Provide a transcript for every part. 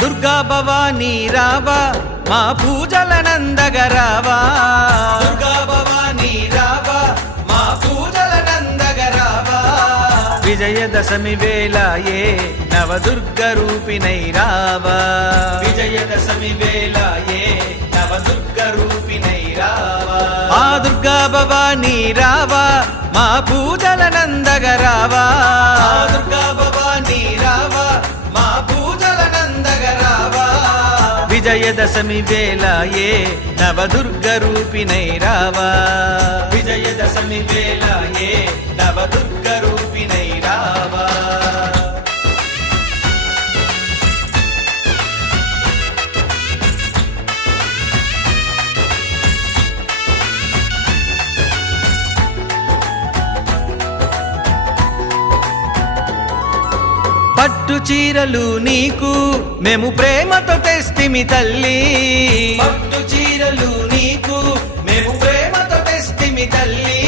దుర్గా భవానీ రావా మా పూజలనందగరావా దుర్గా భవానీ రావా మా పూజలనందగరావా విజయదశమి వేళయే నవదుర్గ రూపిణై రావా విజయదశమి వేళయే నవదుర్గ రూపిణై రావా ఆ దుర్గా భవానీ రావా మా పూజలనందగరావా దుర్గా భవానీ రావా మా పూజలనందగరావా విజయదశమి వేళయే నవదుర్గ రూపిణై రావా విజయదశమి వేళయే నవదుర్గ రూపిణై రావా పట్టు చీరలు నీకు మేము ప్రేమతో తెస్తిమి తల్లి పట్టు చీరలు నీకు మేము ప్రేమతో తెస్తిమి తల్లి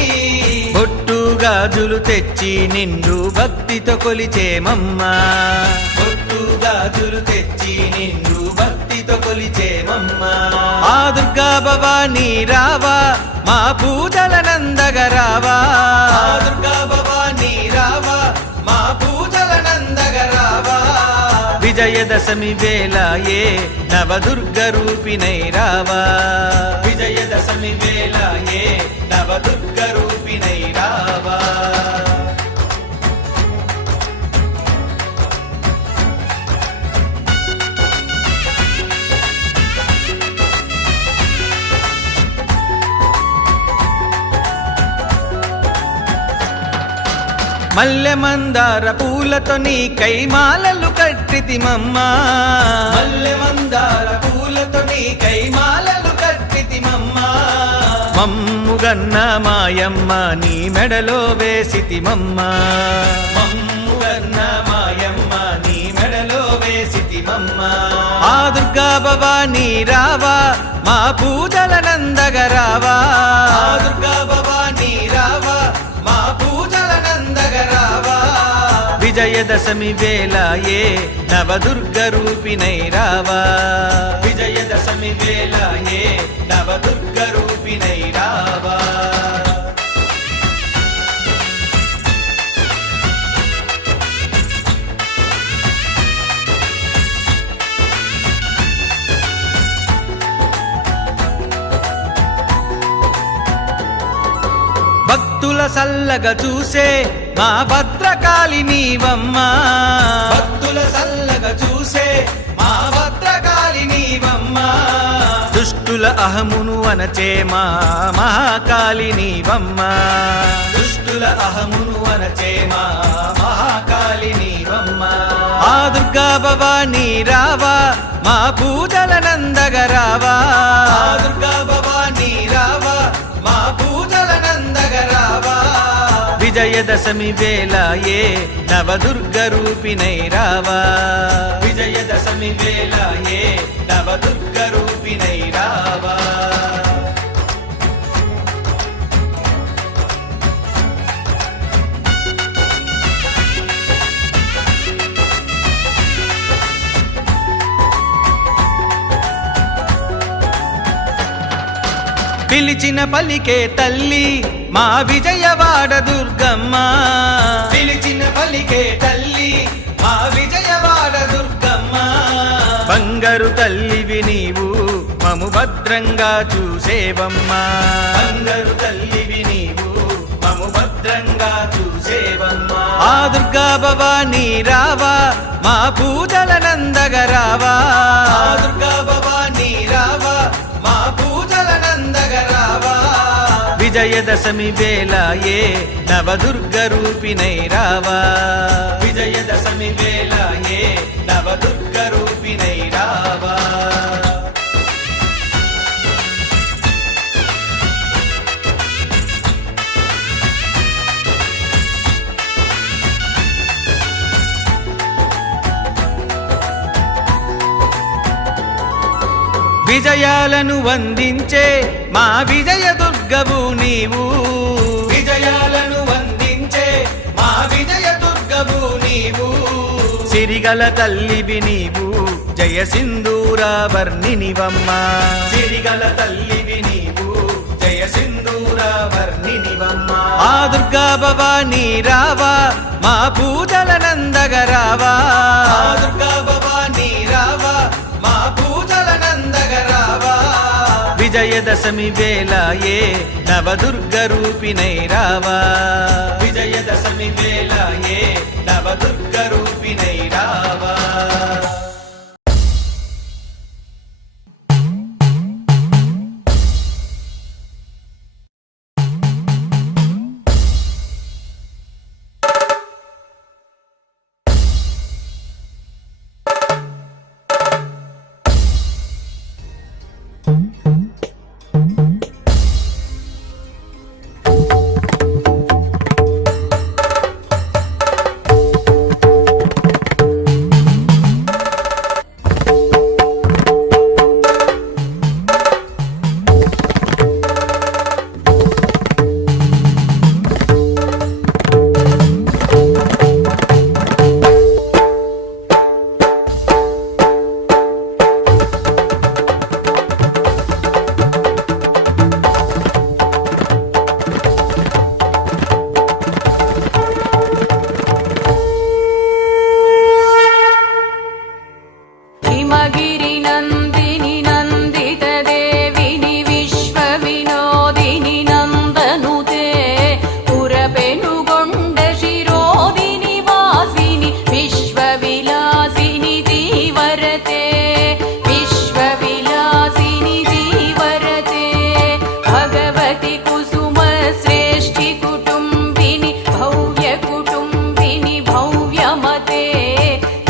బొట్టు గాజులు తెచ్చి నిండు భక్తితో కొలిచేమమ్మా బొట్టు గాజులు తెచ్చి నిండు భక్తితో కొలిచేమమ్మా ఆ దుర్గా భవానీ రావా మా పూజలనందగరావా దుర్గా భవానీ రావా మా పూజలనందగరావా విజయదశమి వేళయే నవదుర్గ రూపిణై రావా విజయదశమి వేళయే నవదుర్గ రూపిణై రావా మల్లె మందార పూలతో నీ కైమాలలు కట్టితిమమ్మా మల్లె మందార పూలతో నీ కైమాలలు కట్టితిమమ్మా మమ్ముగన్న మాయమ్మ నీ మెడలో వేసితిమమ్మా మమ్ముగన్న మాయమ్మ నీ మెడలో వేసితిమమ్మా ఆ దుర్గా భవానీ రావా మా పూజలనందగరావా దుర్గా భవానీ రావా మా పూజలనందగరావా విజయదశమి వేళయే నవదుర్గ రూపిణై రావా విజయదశమి వేళయే నవదుర్గ రూపిణై రావా భక్తుల సల్లగా చూసే మా భద్రకాళి నీవమ్మా భక్తుల సల్లగా చూసే మా భద్రకాళి నీవమ్మా దుష్టుల అహమును అనచే మా మహాకాళి నీవమ్మా దుష్టుల అహమును అనచే మా మహాకాళి నీవమ్మా ఆ దుర్గా భవానీ రావా మా పూజలనందగరావా దుర్గా భవానీ రావా మా పూజలనందగరావా విజయదశమి వేళయే నవదుర్గ రూపిణై రావా విజయదశమి వేళయే నవదుర్గ రూపిణై రావా పిలిచిన పలికే తల్లి మా విజయవాడ దుర్గమ్మ పిలిచిన పలికే తల్లి మా విజయవాడ దుర్గమ్మ బంగారు తల్లివి నీవు మము భద్రంగా చూసేవమ్మా బంగారు తల్లివి నీవు మము భద్రంగా చూసేవమ్మా ఆ దుర్గా భవానీ రావా మా పూజలనందగరావా దుర్గా భవానీ రావా మా పూజలనందగరావా విజయదశమి వేళయే నవదుర్గ రూపిణై రావా విజయదశమి వేళయే నవదుర్గ రూపిణై రావా విజయాలను వందించే మా విజయ దుర్గవు నీవు విజయాలను వందించే మా విజయ దుర్గవు నీవు సిరి సిరిగల తల్లివి నీవు జయ సింధూర వర్ణినివమ్మ సిరిగల తల్లివి నీవు జయ సింధూర వర్ణినివమ్మ ఆ దుర్గా భవానీ రావా మా పూజల నందగరావా ఆ దుర్గా భవానీ రావా మా పూజల నందగరావా విజయదశమి వేళ ఏ నవదుర్గ రూపిణై రావా విజయదశమి వేళ ఏ నవదుర్గ రూపిణై రావా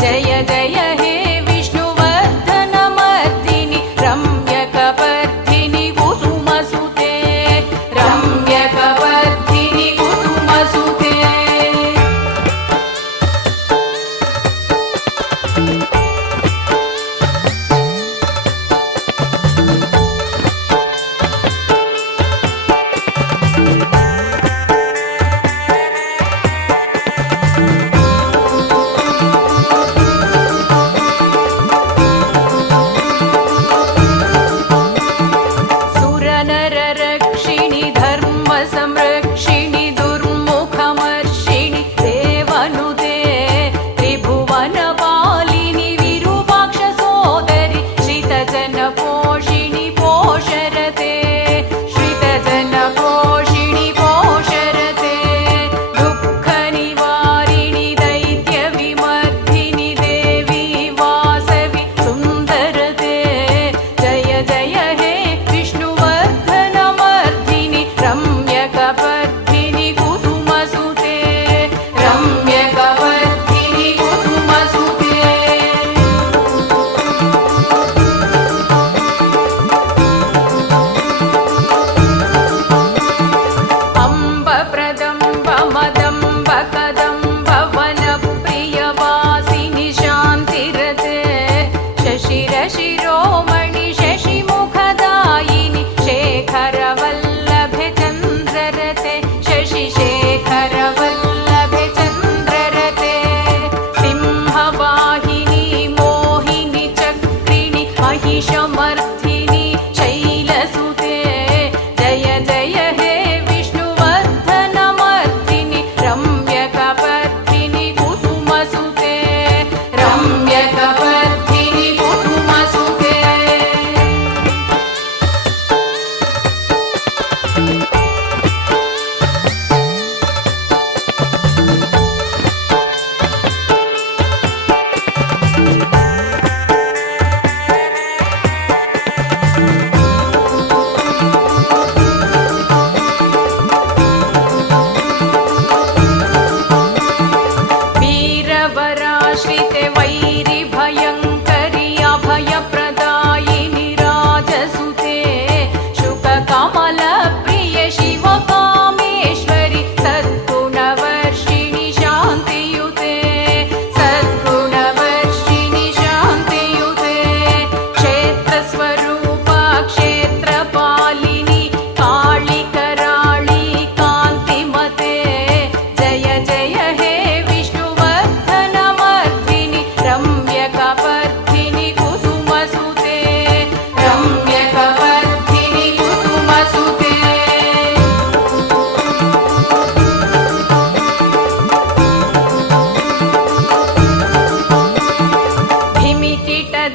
जय जय हे विष्णुवर्धन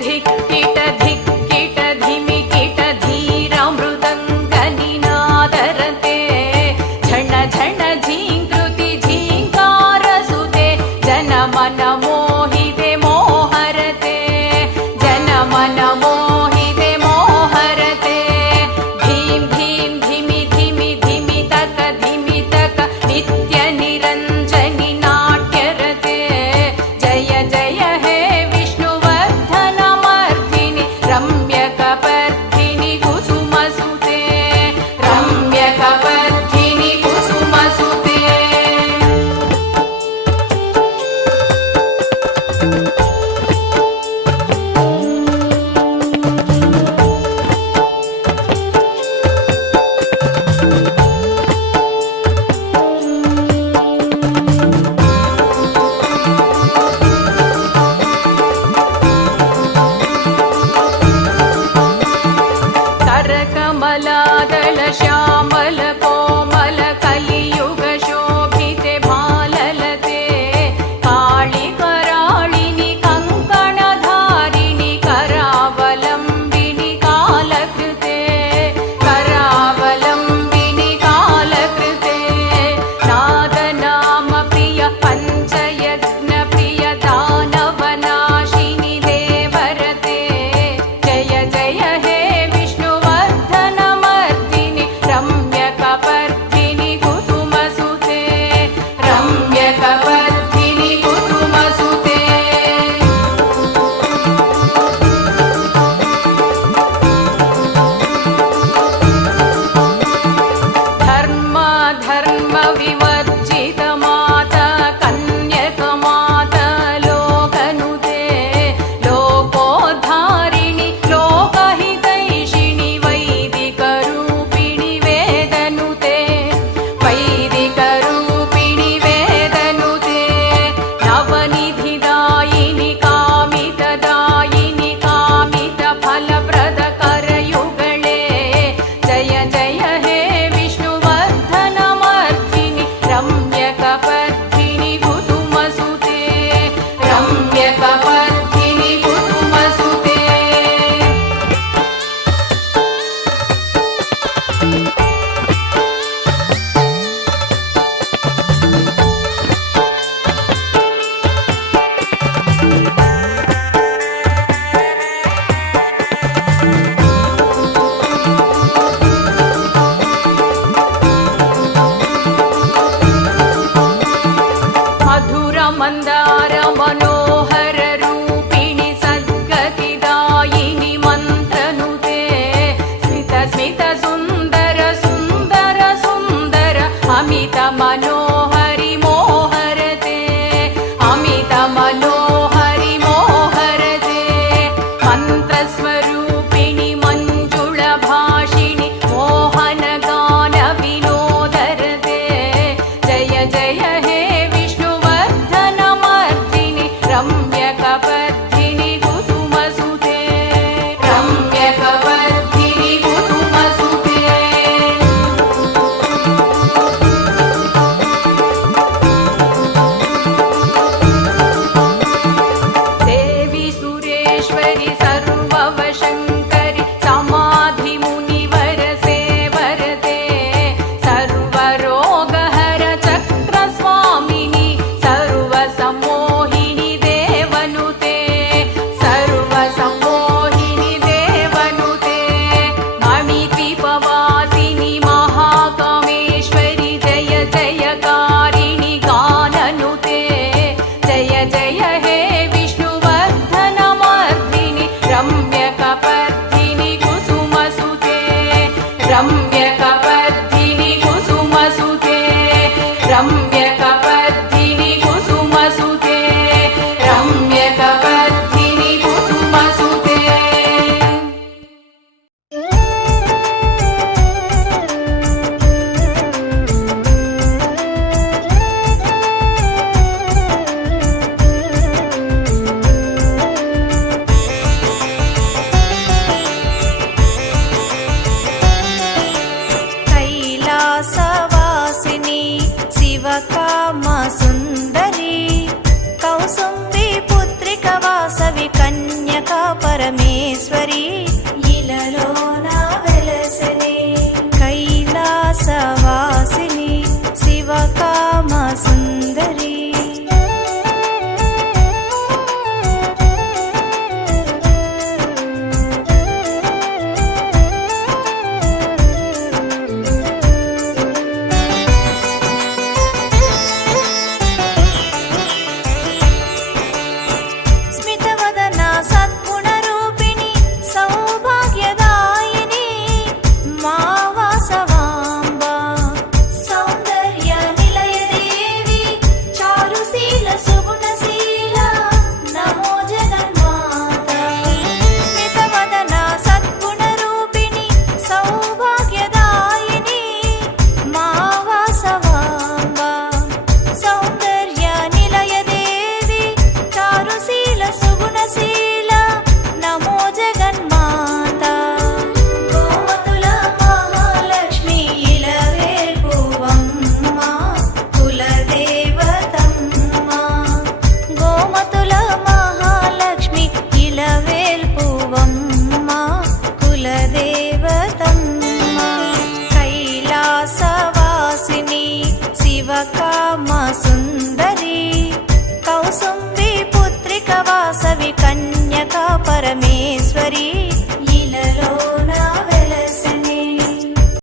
धिक्किट धिक्किट धिमिकिट धीरामृदङ्गनिनादरते झण झण झीङ्कृति झीङ्कारसुते जनमन मोहिते मोहरते जनमन मोहिते मोहरते धीं धीं धिमि धिमि धिमि तक नित्य निरञ्जनि नाट्यरते जय जय हे विष्णुवर्धनमर्दिनि रम्यकपर्दिनि कुसुमसुते रम्यकपर्दिनि कुसुमसुते करकमलादल श्यामल कोमल कलियुग शोभिते भाललते काळि कराळिनि कङ्कणधारिणि करावलम्बिनि कालकृते करावलम्बिनि कालकृते नादनाम प्रिय पञ्चयज्ञ प्रिय दानवनाशिनि देवरते जय जय हे विष्णुवर्धनमर्दिनि रम्यकपर्दिनि कुसुमसुते रम्यकपर्दिनि कुसुमसुते धर्म धर्म विवर्जित माता कन्यक माता लोकनुते लोकोद्धारिणि लोकहितैषिणि वैदिकरूपिणि वेदनुते वैदिकरूपिणि वेदनुते नवनिधिदायिनि कामितदायिनि कामितफलप्रदकरयुगळे जय जय हे विष्णुवर्धनमर्दिनि रम्यकपर्दिनि कुसुमसुते रम्यकपर्दिनि कुसुमसुते मधुर मन्दार मनोहर रूपिणि सद्गतिदायिनि मन्त्रनुते स्मित स्मित सुन्दर सुन्दर सुन्दर अमित मनोहरि मोहरते अमित मनोहरि मोहरते मन्त्रस्वरूपिणि मञ्जुळ भाषिणि मोहनगान विनोदरते जय जय हे विष्णुवर्धनमर्दिनि रम्यकपर्दिनि कुसुमसुते रम्यकपर्दिनि कुसुमसुते देवी सुरेश्वरि सर्ववशङ्करि समाधिमुनिवर सेवरते सर्वरोगहर चक्रस्वामिनि सर्वसम्मोहिनि देवनुते सर्वसम्मोहिनि देवनुते मणिद्वीपवासिनि महाकामेश्वरि जय जयकारिणि गाननुते जय जय हे विष्णुवर्धनमर्दिनि వేల్పువమ్మ కులదేవతమ్మ కైలాసవాసిని శివకామ సుందరి కౌసుంబి పుత్రిక వాసవి కన్యకా పరమేశ్వరి